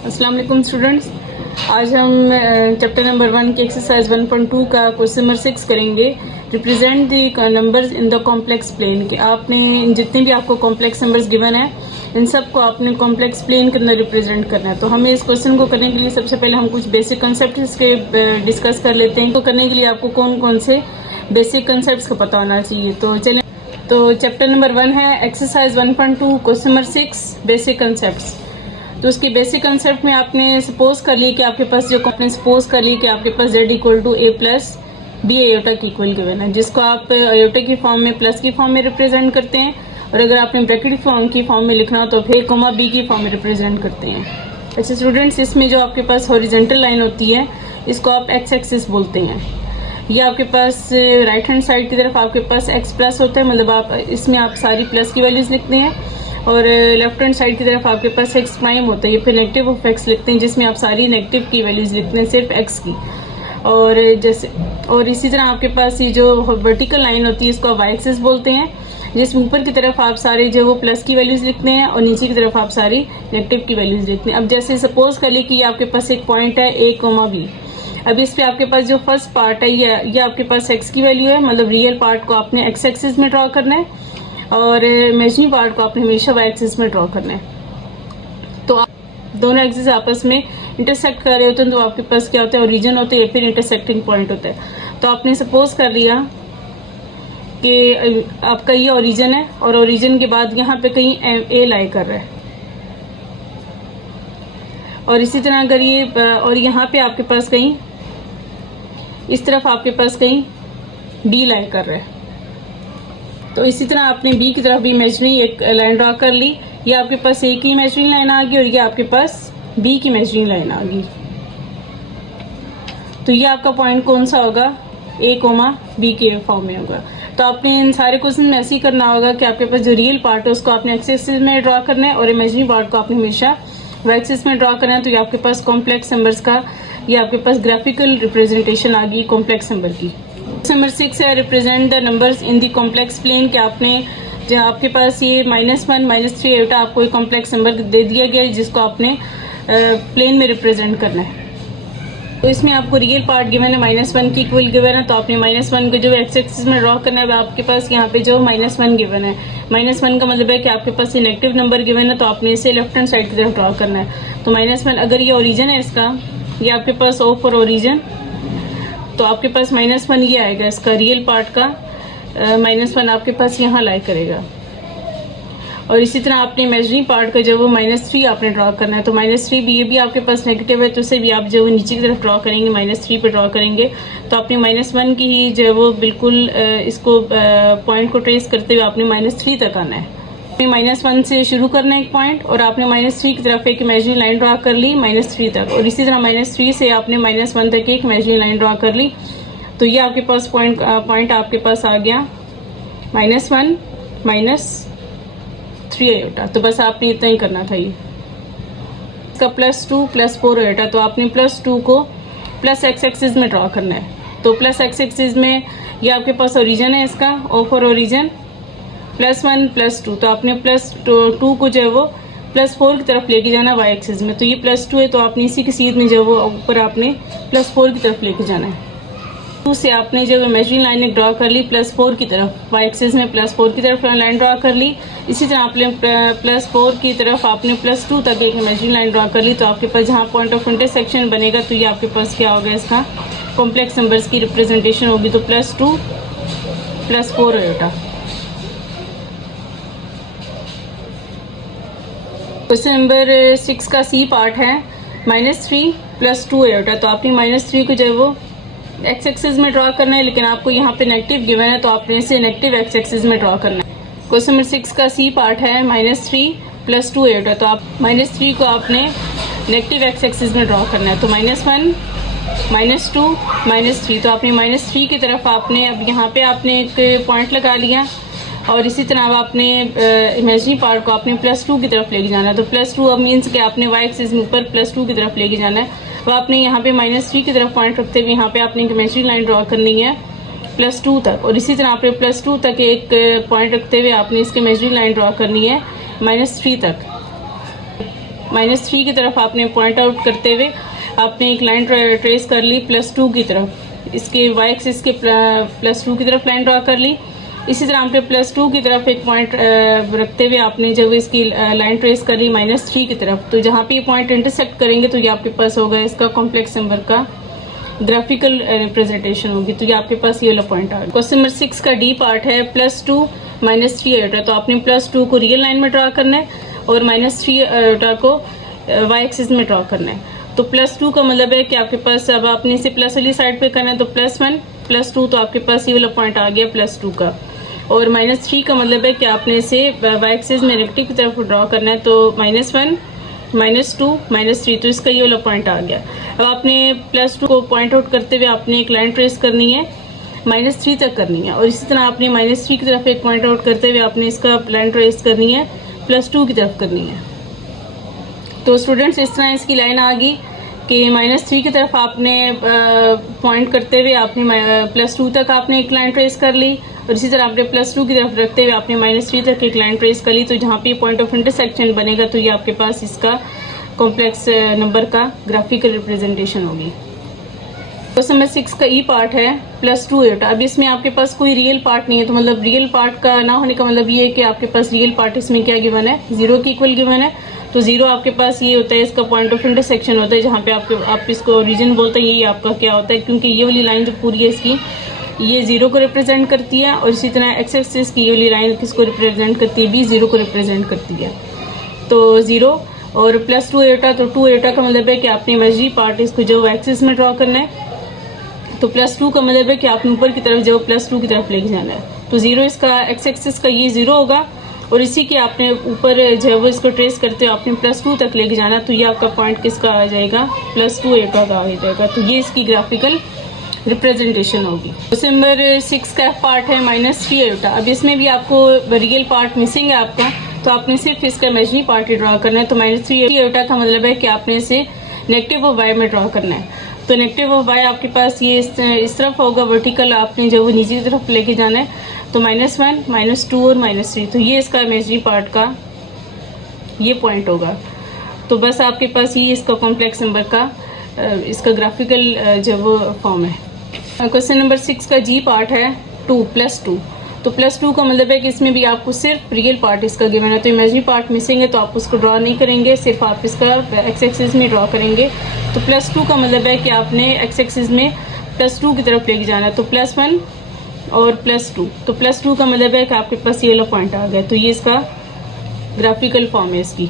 अस्सलाम वालेकुम स्टूडेंट्स। आज हम चैप्टर नंबर 1 के एक्सरसाइज 1.2 का क्वेश्चन नंबर 6 करेंगे। Represent the numbers in the complex plane. के आपने जितने भी आपको कॉम्प्लेक्स नंबर्स गिवन है इन सब को आपने कॉम्प्लेक्स प्लेन के अंदर रिप्रेजेंट करना है। तो हमें इस क्वेश्चन को करने के लिए सबसे पहले हम कुछ बेसिक कंसेप्ट इसके डिस्कस कर लेते हैं। तो करने के लिए आपको कौन कौन से बेसिक कंसेप्ट का पता होना चाहिए। तो चलें, तो चैप्टर नंबर 1 है exercise 1.2 question number 6 basic concept. तो उसके बेसिक कंसेप्ट में आपने सपोज कर ली कि आपके पास z equal to a plus B iota की इक्वल गिवन है, जिसको आप आयोटा की फॉर्म में प्लस की फॉर्म में रिप्रेजेंट करते हैं, और अगर आपने ब्रैकेट की फॉर्म में लिखना हो तो फिर कोमा बी की फॉर्म में रिप्रेजेंट करते हैं। अच्छा स्टूडेंट्स, इसमें जो आपके पास हॉरिजेंटल लाइन होती है इसको आप एक्स एक्सिस बोलते हैं। ये आपके पास राइट हैंड साइड की तरफ आपके पास x प्लस होता है, मतलब आप इसमें आप सारी प्लस की वैल्यूज लिखते हैं, और लेफ्ट हैंड साइड की तरफ आपके पास x प्राइम होता है, ये फिर नेगेटिव ऑफ x लिखते हैं, जिसमें आप सारी नेगेटिव की वैल्यूज लिखते हैं सिर्फ x की। और इसी तरह आपके पास ये जो वर्टिकल लाइन होती है इसको आप y एक्सिस बोलते हैं, जिसमें ऊपर की तरफ आप सारे जो वो प्लस की वैल्यूज लिखते हैं और नीचे की तरफ आप सारी नेगेटिव की वैल्यूज लिखते हैं। अब जैसे सपोज कर ली कि ये आपके पास एक पॉइंट है a, b। अब इस पे आपके पास जो फर्स्ट पार्ट है ये आपके पास x की वैल्यू है, मतलब रियल पार्ट को आपने x एक्सिस में ड्रॉ करना है और इमेजिनरी पार्ट को आपने हमेशा y एक्सिस में ड्रॉ करना है। तो आप दोनों एक्सिस आपस में इंटरसेक्ट कर रहे होते हैं तो आपके पास क्या होता है, ओरिजिन होते हैं या फिर इंटरसेक्टिंग पॉइंट होता है। तो आपने सपोज कर लिया कि आपका ये ओरिजिन है और ओरिजिन के बाद यहाँ पे कहीं a लाई कर रहा है, और इसी तरह अगर ये और यहाँ पे आपके पास कहीं इस तरफ आपके पास कहीं b लाई कर रहा है। तो इसी तरह आपने b की तरफ भी इमेजिनरी एक लाइन ड्रॉ कर ली, ये आपके पास a की इमेजिनरी लाइन आ गई और ये आपके पास b की इमेजिनरी लाइन आ गई। तो ये आपका पॉइंट कौन सा होगा, a, b के फॉर्म में होगा। तो आपने इन सारे क्वेश्चन में ऐसे ही करना होगा कि आपके पास जो रियल पार्ट है उसको आपने एक्स एक्सिस में ड्रॉ करना है और इमेजिनरी पार्ट को आपने हमेशा वाई एक्सिस में ड्रॉ करना है। तो ये आपके पास कॉम्प्लेक्स नंबर्स का ये आपके पास ग्राफिकल रिप्रेजेंटेशन आ गई कॉम्प्लेक्स नंबर की। नंबर 6 है represent the numbers in the complex plane. कि आपने जहाँ आपके पास ये -1, -3 आयोटा आपको एक कॉम्प्लेक्स नंबर दे दिया गया है जिसको आपने प्लेन में रिप्रेजेंट करना है। तो इसमें आपको रियल पार्ट गिवन है -1 की इक्वल गिवन है, तो आपने -1 को जो एक्स एक्सिस में ड्रॉ करना है आपके पास यहाँ पे जो -1 गिवन है। -1 का मतलब है कि आपके पास ये नेगेटिव नंबर गिवन है, तो आपने इसे लेफ्ट हैंड साइड की तरफ ड्रॉ करना है। तो -1 अगर ये ओरिजिन है इसका, ये आपके पास O फॉर ओरिजिन, तो आपके पास -1 ये आएगा इसका रियल पार्ट का, -1 आपके पास यहाँ लाई करेगा। और इसी तरह आपने इमेजिनरी पार्ट का जो वो -3 आपने ड्रॉ करना है। तो -3 भी ये भी आपके पास नेगेटिव है, तो उसे भी आप जो नीचे की तरफ ड्रॉ करेंगे -3 पे ड्रॉ करेंगे। तो आपने -1 की ही जो वो बिल्कुल इसको पॉइंट को ट्रेस करते हुए आपने -3 तक आना है। आपने -1 से शुरू करना है एक पॉइंट और आपने -3 की तरफ एक इमेजिनरी लाइन ड्रॉ कर ली -3 तक, और इसी तरह -3 से आपने -1 तक एक इमेजिनरी लाइन ड्रॉ कर ली। तो ये आपके पास पॉइंट आपके पास आ गया -1 -3 आयोटा। तो बस आपने इतना ही करना था। ये इसका +2 +4 आयोटा, तो आपने +2 को प्लस एक्स एक्सिस में ड्रॉ करना है। तो प्लस एक्स एक्सिस में ये आपके पास ओरिजिन है इसका, O फॉर ओरिजिन, +1 +2, तो आपने +2 को जो है वो +4 की तरफ लेके जाना y एक्सिस में। तो ये +2 है, तो आपने इसी की सीध में जो वो ऊपर आपने +4 की तरफ लेके जाना है। 2 से आपने जब इमेजिनरी लाइन एक ड्रॉ कर ली +4 की तरफ, y एक्सिस में +4 की तरफ लाइन ड्रॉ कर ली। इसी तरह आपने +4 की तरफ आपने +2 तक एक इमेजिनरी लाइन ड्रॉ कर ली। तो आपके पास जहाँ पॉइंट ऑफ इंटरसेक्शन बनेगा तो ये आपके पास क्या होगा, इसका कॉम्प्लेक्स नंबर्स की रिप्रेजेंटेशन होगी। तो +2 +4 आयोटा। क्वेश्चन नंबर 6 का सी पार्ट है -3 +2 आयोटा। तो आपने -3 को जो है वो एक्स एक्सिस में ड्रॉ करना है, लेकिन आपको यहाँ पे नेगेटिव गिवन है तो आपने इसे नेगेटिव एक्स एक्सिस में ड्रॉ करना है। क्वेश्चन नंबर 6 का सी पार्ट है -3 +2 आयोटा। तो आप -3 को आपने नेगेटिव एक्स एक्सिस में ड्रॉ करना है। तो -1 -2 -3, तो आपने -3 की तरफ आपने अब यहाँ पे आपने एक पॉइंट लगा लिया, और इसी तरह अब आपने इमेजिनरी पार्ट को आपने +2 की तरफ लेके जाना है। तो +2 अब मीन्स कि आपने y एक्सिस में ऊपर +2 की तरफ लेके जाना है। तो आपने यहाँ पे -3 की तरफ पॉइंट रखते हुए यहाँ पे आपने एक इमेजिनरी लाइन ड्रॉ करनी है +2 तक, और इसी तरह आपने +2 तक एक पॉइंट रखते हुए आपने इसकी इमेजिनरी लाइन ड्रॉ करनी है -3 तक। -3 की तरफ आपने पॉइंट आउट करते हुए आपने एक लाइन ट्रेस कर ली +2 की तरफ, इसके y एक्सिस के +2 की तरफ लाइन ड्रा कर ली। इसी तरह आपने +2 की तरफ एक पॉइंट रखते हुए आपने जब इसकी लाइन ट्रेस कर ली -3 की तरफ, तो जहाँ पे ये पॉइंट इंटरसेक्ट करेंगे तो ये आपके पास होगा इसका कॉम्प्लेक्स नंबर का ग्राफिकल रिप्रेजेंटेशन होगी। तो ये आपके पास ये वाला पॉइंट आ गया। क्वेश्चन नंबर 6 का डी पार्ट है +2 -3 आयोटा। तो आपने +2 को रियल लाइन में ड्रा करना है और -3 आयोटा को y एक्सिस में ड्रा करना है। तो +2 का मतलब है कि आपके पास अब आपने इसे प्लस वाली साइड पे करना है, तो +1 +2 तो आपके पास ये वाला पॉइंट आ गया +2 का। और -3 का मतलब है कि आपने इसे y एक्सिस में नेगेटिव की तरफ ड्रॉ करना है, तो -1 -2 -3 तो इसका ये वाला पॉइंट आ गया। अब आपने +2 को पॉइंट आउट करते हुए आपने एक लाइन ट्रेस करनी है -3 तक करनी है, और इसी तरह आपने -3 की तरफ एक पॉइंट आउट करते हुए आपने इसका लाइन ट्रेस करनी है +2 की तरफ करनी है। तो स्टूडेंट्स इस तरह इसकी लाइन आ गई कि -3 की तरफ आपने पॉइंट करते हुए आपने +2 तक आपने एक लाइन ट्रेस कर ली, और इसी तरह आपने +2 की तरफ रखते हुए आपने -3 तक एक लाइन ट्रेस कर ली। तो जहाँ पे पॉइंट ऑफ इंटरसेक्शन बनेगा तो ये आपके पास इसका कॉम्प्लेक्स नंबर का ग्राफिकल रिप्रेजेंटेशन होगी। क्वेश्चन नंबर 6 का ई पार्ट है +2 आयोटा। अब इसमें आपके पास कोई रियल पार्ट नहीं है, तो मतलब रियल पार्ट का ना होने का मतलब ये है कि आपके पास रियल पार्ट इसमें क्या गिवन है, 0 के इक्वल गिवन है। तो 0 आपके पास ये होता है, इसका पॉइंट ऑफ इंटरसेक्शन होता है, जहाँ पे आप इसको ओरिजिन बोलते हैं, यही आपका क्या होता है, क्योंकि ये वाली लाइन जो पूरी है इसकी ये 0 को रिप्रेजेंट करती है, और इसी तरह एक्स एक्सिस की ये वाली लाइन किसको रिप्रेजेंट करती है, भी 0 को रिप्रेजेंट करती है। तो 0 और +2 आयोटा, तो 2 आयोटा का मतलब है कि आपने इमेजिनरी पार्ट इसको जो एक्सिस में ड्रॉ करना है, तो +2 का मतलब है कि आपने ऊपर की तरफ जो +2 की तरफ लेके जाना है। तो 0 इसका एक्स एक्सिस का ये 0 होगा, और इसी के आपने ऊपर जो है वो इसको ट्रेस करते हो आपने +2 तक लेके जाना, तो ये आपका पॉइंट किसका आ जाएगा, +2 आयोटा का आ जाएगा। तो ये इसकी ग्राफिकल रिप्रेजेंटेशन होगी। क्वेश्चन नंबर 6 का पार्ट है -3 आयोटा। अब इसमें भी आपको रियल पार्ट मिसिंग है आपका, तो आपने सिर्फ इसका इमेजिनरी पार्ट ही ड्रॉ करना है। तो -3 आयोटा का मतलब है कि आपने इसे नेगेटिव ऑफ y में ड्रॉ करना है। तो नेगेटिव ऑफ y आपके पास ये इस तरफ होगा वर्टिकल, आपने जब वो नीचे की तरफ लेके जाना है, तो -1 -2 और -3, तो ये इसका इमेजिनरी पार्ट का ये पॉइंट होगा। तो बस आपके पास ये इसका कॉम्प्लेक्स नंबर का इसका ग्राफिकल जो वो फॉर्म है। क्वेश्चन नंबर 6 का जी पार्ट है 2 +2। तो +2 का मतलब है कि इसमें भी आपको सिर्फ रियल पार्ट इसका गिवन है, तो इमेजिनरी पार्ट मिसिंग है, तो आप उसको ड्रॉ नहीं करेंगे, सिर्फ आप इसका एक्स एक्सिस में ड्रॉ करेंगे। तो +2 का मतलब है कि आपने एक्स एक्सिस में +2 की तरफ लेके जाना है, तो +1 और +2। तो +2 का मतलब है कि आपके पास ये वाला पॉइंट आ गया, तो ये इसका ग्राफिकल फॉर्म है इसकी।